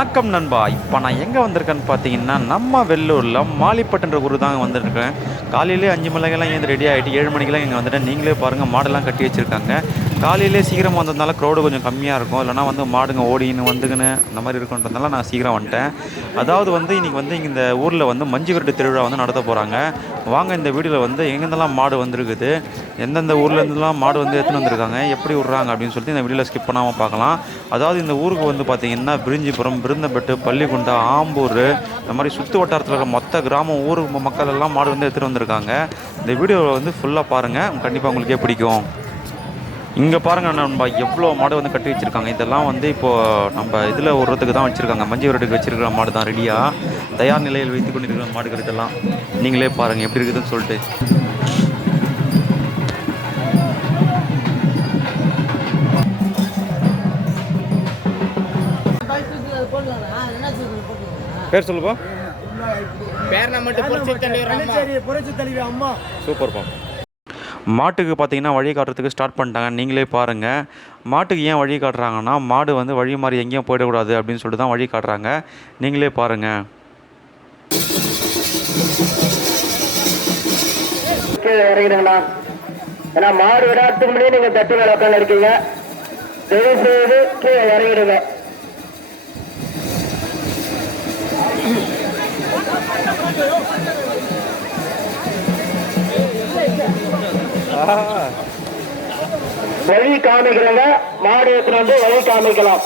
வணக்கம் நண்பா. இப்போ நான் எங்கே வந்திருக்கேன்னு பார்த்தீங்கன்னா, நம்ம வெள்ளூரில் மாலிப்பட்டுன்ற ஊர் தாங்க வந்திருக்கேன். காலையிலே 5 மணிக்கெல்லாம் ஏந்து ரெடி ஆகிட்டு 7 மணிக்கெல்லாம் இங்கே வந்துட்டேன். நீங்களே பாருங்கள், மாடெல்லாம் கட்டி வச்சுருக்காங்க. காலையிலே சீக்கிரமாக வந்ததுனால க்ரௌடு கொஞ்சம் கம்மியாக இருக்கும். இல்லைனா மாடுங்க ஓடின்னு வந்துக்குன்னு அந்த மாதிரி இருக்குன்றதுனால நான் சீக்கிரம் வந்துட்டேன். அதாவது இன்றைக்கி இந்த ஊரில் மஞ்சு விரட்டு திருவிழா நடத்த போகிறாங்க. வாங்க இந்த வீடியோவில் எங்கெந்தெல்லாம் மாடு வந்திருக்குது, எந்தெந்த ஊர்லேருந்துலாம் மாடு எடுத்துன்னு வந்திருக்காங்க, எப்படி விட்றாங்க அப்படின்னு சொல்லிட்டு இந்த வீடியோவில் ஸ்கிப் பண்ணாமல் பார்க்கலாம். அதாவது இந்த ஊருக்கு பார்த்திங்கன்னா விரிஞ்சிபுரம், விருந்தம்பட்டு, பள்ளிக்குண்டா, ஆம்பூர், இந்த மாதிரி சுற்று வட்டாரத்தில் இருக்கிற மொத்த கிராமம் ஊர் மக்கள் எல்லாம் மாடு எடுத்துகிட்டு வந்திருக்காங்க. இந்த வீடியோவை ஃபுல்லாக பாருங்கள், கண்டிப்பாக உங்களுக்கே பிடிக்கும். இங்கே பாருங்கள் நண்பா, எவ்வளோ மாடு கட்டி வச்சுருக்காங்க. இதெல்லாம் இப்போது நம்ம இதில் விடுறதுக்கு தான் வச்சுருக்காங்க. மஞ்சள் விரட்டுக்கு வச்சுருக்கிற மாடு தான் ரெடியாக தயார் நிலையில் வைத்து கொண்டிருக்கிற மாடுகள் இதெல்லாம். நீங்களே பாருங்கள் எப்படி இருக்குதுன்னு சொல்லிட்டு. பேர் சொல்லுப்பா. சூப்பர்ப்பா. மாட்டுக்கு பார்த்தீங்கன்னா வழி காட்டுறதுக்கு ஸ்டார்ட் பண்ணிட்டாங்க. நீங்களே பாருங்கள், மாட்டுக்கு ஏன் வழி காட்டுறாங்கன்னா, மாடு வழி மாறி எங்கேயும் போயிடக்கூடாது அப்படின்னு சொல்லிட்டு தான் வழி காட்டுறாங்க. நீங்களே பாருங்கள். இறங்கிடுங்கண்ணா, ஏன்னா மாடு விடாதுக்கு முன்னாடி நீங்கள் தட்டு மேலே உட்காந்து இருக்கீங்க. தயவு செய்து கீழே இறங்கிடுங்க. வழி காமிக்கிறவங்க மாடு எடுத்துட்டு வழி காமிக்கலாம்.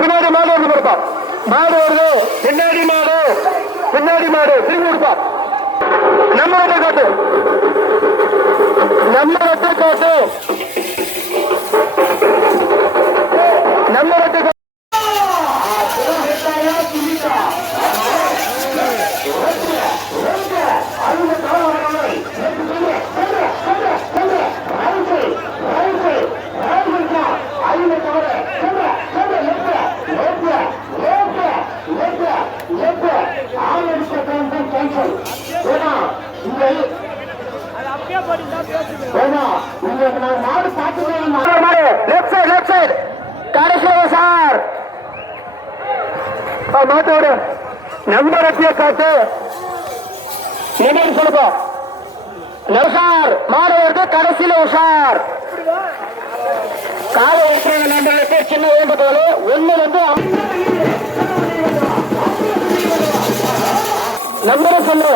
பின்னாடி மாடு வந்து கொடுப்பா. மாடு வருது, பின்னாடி மாடு, பின்னாடி மாடு திரும்பி கொடுப்பா. நம்ம காட்டு, நம்ம காட்டு, நம்ம மாட்டோட நம்பரத்திய காட்டு சொல்லுப்பா. உஷார் மாடு வருது, கடைசியில உஷார். காலை இருக்கிற நண்பர்களுக்கு சின்ன வேண்டுகோள், ஒண்ணு நம்பரை சொல்லு.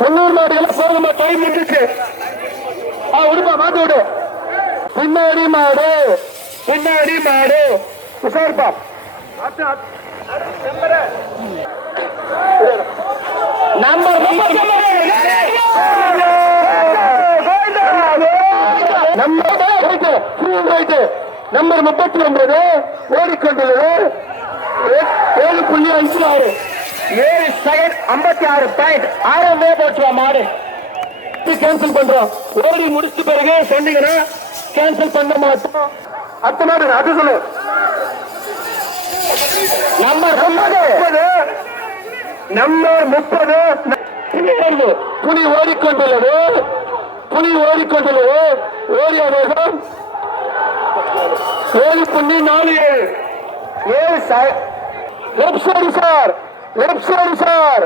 தொண்ணூறு மாடுகள் போதுமா? டைம் விட்டுச்சு. விடுப்பா, மாட்டு விடு. பின்னாடி மாடு, பின்னாடி மாடு உஷார்ப்பா. நம்பர் நம்பர் 39 ஓடிக்கொண்டுள்ளது. 7.56 7 செகண்ட் 56 பாயிண்ட் 6 போச்சுவா. மாடு கேன்சல் பண்றோம். ஓடி முடிச்ச பிறகு சொன்னீங்கன்னா கேன்சல் பண்ண மாட்டோம். அடுத்த மாடு அது சொல்லு. நம்பர் 30 புலி ஓடிக்கொண்டுள்ளது. புலி ஓடிக்கொண்டுள்ளது. ஓடிய வேகம் 7.47 left side sir, left side sir.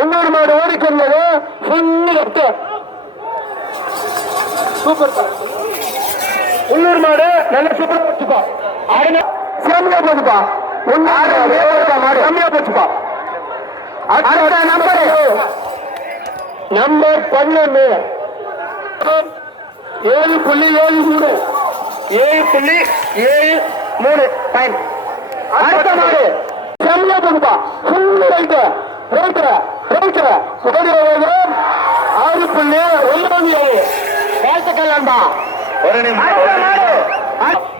இன்னொரு மாடு ஓடிக்கொண்டது. சூப்பர் உள்ளூர் மாடு நல்ல சூப்பரா வச்சுப்பா. சாமியா போச்சுப்பா. மாடு சாமியா போச்சுப்பா. Number 11 7.73 7.73 point. அடுத்த மாடு சாமியா போச்சுப்பா. ஃபுல் ரைட் ரைட் ரைட் ஓடிய வேகம் 6.97 வாழ்த்துக்கள்பா.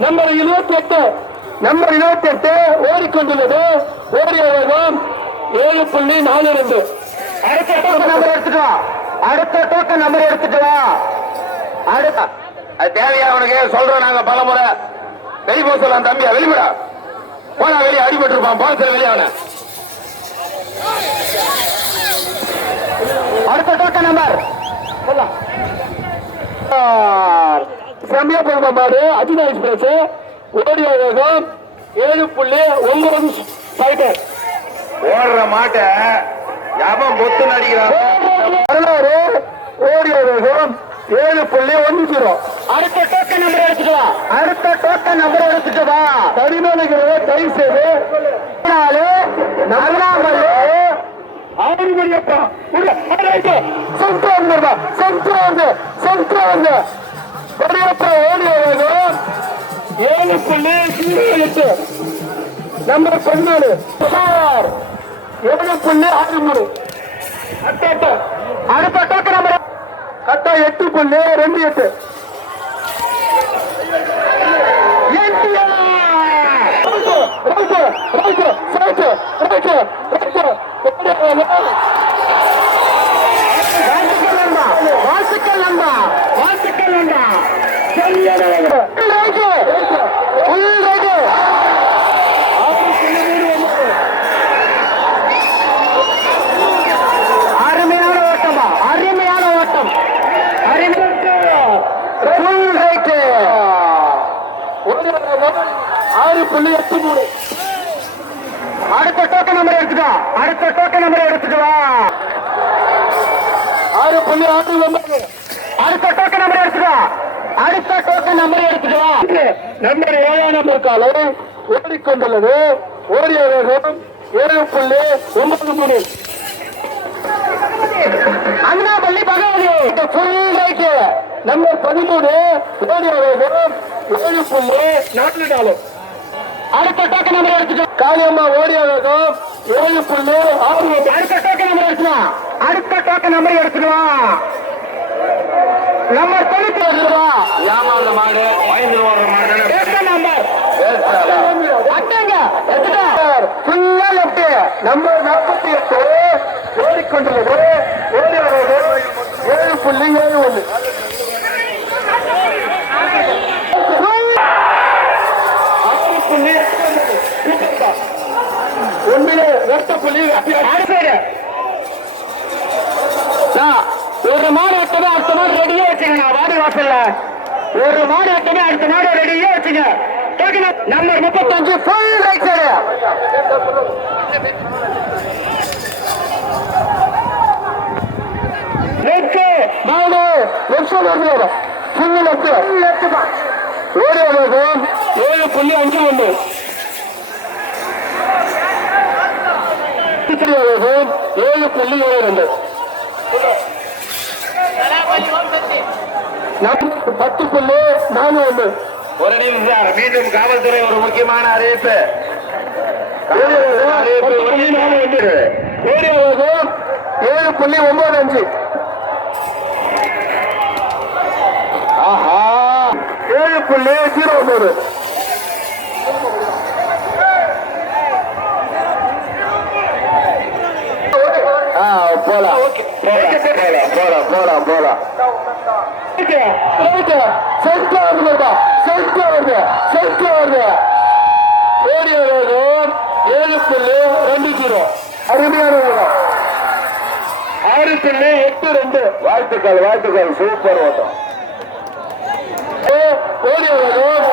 Number 28 number 28 ஓடிக்கொண்டுள்ளது. ஓடிய வேகம் 7.42. அடுத்த டோக்கன் நம்பர் எடுத்துட்டு வா. அடுத்த டோக்கன் நம்பர் எடுத்துட்டு வா. அடுத்த அது தேவையா உனக்கு சொல்றோம் நாங்க பல முறை. வெளியே போக சொல்லலாம் தம்பியா, வெளிவிடா போனா வெளியே அடிபட்டிருப்பான். பாலத்தில் வெளியான அடுத்த டோக்கன் நம்பர் செம்மையா போன மாடு அஜிதா எக்ஸ்பிரஸ் ஓடிய வேகம் 7.9 ஃபைட்டர். ஓடுற மாட்டை எவன் பொத்து நடிக்கிறான். வரலாறு ஓடிய வேகம் 7.10. அடுத்த டோக்கன் நம்பர் எடுத்துட்டு வா. அடுத்த டோக்கன் நம்பர் எடுத்துட்டு வா. தடிமலைகளை தயவு செய்து ஆறுமணியப்பா பெரியப்பா ஓடிய வேகம் 7.08. நம்பர் 14 7.63. அடுத்த டோக்கன் நம்பர் கட்டா 8.28. அருமையான ஓட்டமா, அருமையான ஓட்டம். Full right. 6.83. அடுத்த டோக்கன் நம்பர் எடுத்துக்கோ. அடுத்த டோக்கன் நம்பர் எடுத்துக்கோ. 6.69. அடுத்த டோக்கன் நம்பர் எடுத்துக்கோ. அடுத்த டோக்கன் நம்பர் எடுத்துக்கோ. நம்பர் 7 நம்பர் காலை ஓடிக்கொண்டுள்ளது. ஓடிய வேகம் 7.93. அண்ணாமல்லி பகவதி ஃபுல் ரைட். நம்பர் 13 ஓடிய வேகம் 7.44. அடுத்த டோக்கன் நம்பர் எடுத்துக்கோ. காளியம்மா ஓடிய வேகம் 7.6. அடுத்த டோக்கன் நம்பர் எடுத்துக்கோ. அடுத்த டோக்கன் நம்பர் எடுத்துக்கோ. நம்பர் 92. ஏமாந்த மாடு பயந்து ஓடுற மாடு டோக்கன் நம்பர் அட்டங்க எடுத்துக்கோ. ஃபுல்லா லெஃப்ட். நம்பர் 48 ஓடிக்கொண்டுள்ளது. ஓடிய வேகம் 7.71. ஒன்றிலே வெட்ட புள்ளி ஒரு மாடு எட்டமே அடுத்த மாடு ரெடியே வச்சுங்க. வாடி வாசல்ல ஒரு மாடு எட்டமே அடுத்த மாடு ரெடியே வச்சுங்க. Number 35 full right side. Left மாடு லெஃப்ட் வருது. ஃபுல் லெஃப்ட் ஓடிய வேகம் 7.51. 7.72. 10.41. ஒரு நிமிஷம் மீண்டும் காவல்துறை ஒரு முக்கியமான அறிவிப்பு. 7.95. ஆஹா 7.09. போலாம் போலாம் போலாம். ஓடிய வேகம் 7.20. அருமையான வேகம் 6.82. வாழ்த்துக்கள் வாழ்த்துக்கள். சூப்பர் ஓட்டம். ஓடிய வேகம்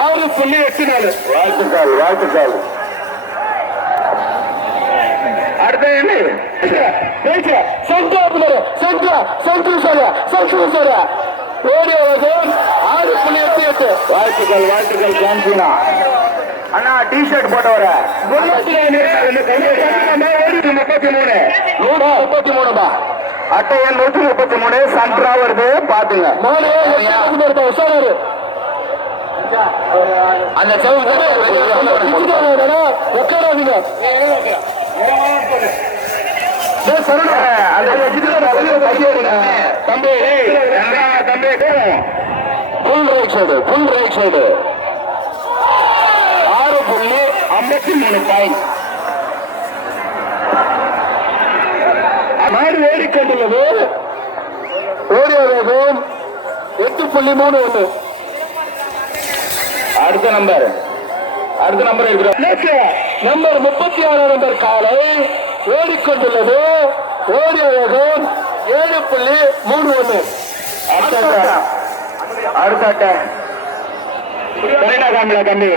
6.84. வாழ்த்துக்கள் வாழ்த்துக்கள். அடுத்த என்ன ஓடிய வேகம் 6.88. வாழ்த்துக்கள் வாழ்த்துக்கள். ஜான்சினா அண்ணா டி ஷர்ட் போட்டவர 133 அட்டை எண் 133 சன்ட்ரா வருது பாத்துங்க. அந்த உட்காராதீங்க. தம்பி full right side full right side 6.53 point. மாடு ஏறிக்கொண்டுள்ளது. ஓடிய வேகம் 8.31. அடுத்த நம்பர் அடுத்த நம்பர் இருக்கிறோம். நம்பர் 36 நம்பர் காலை ஓடிக்கொண்டுள்ளது. ஓடி வேகம் 7.31. அடுத்த கரெக்டா காமில கம்மி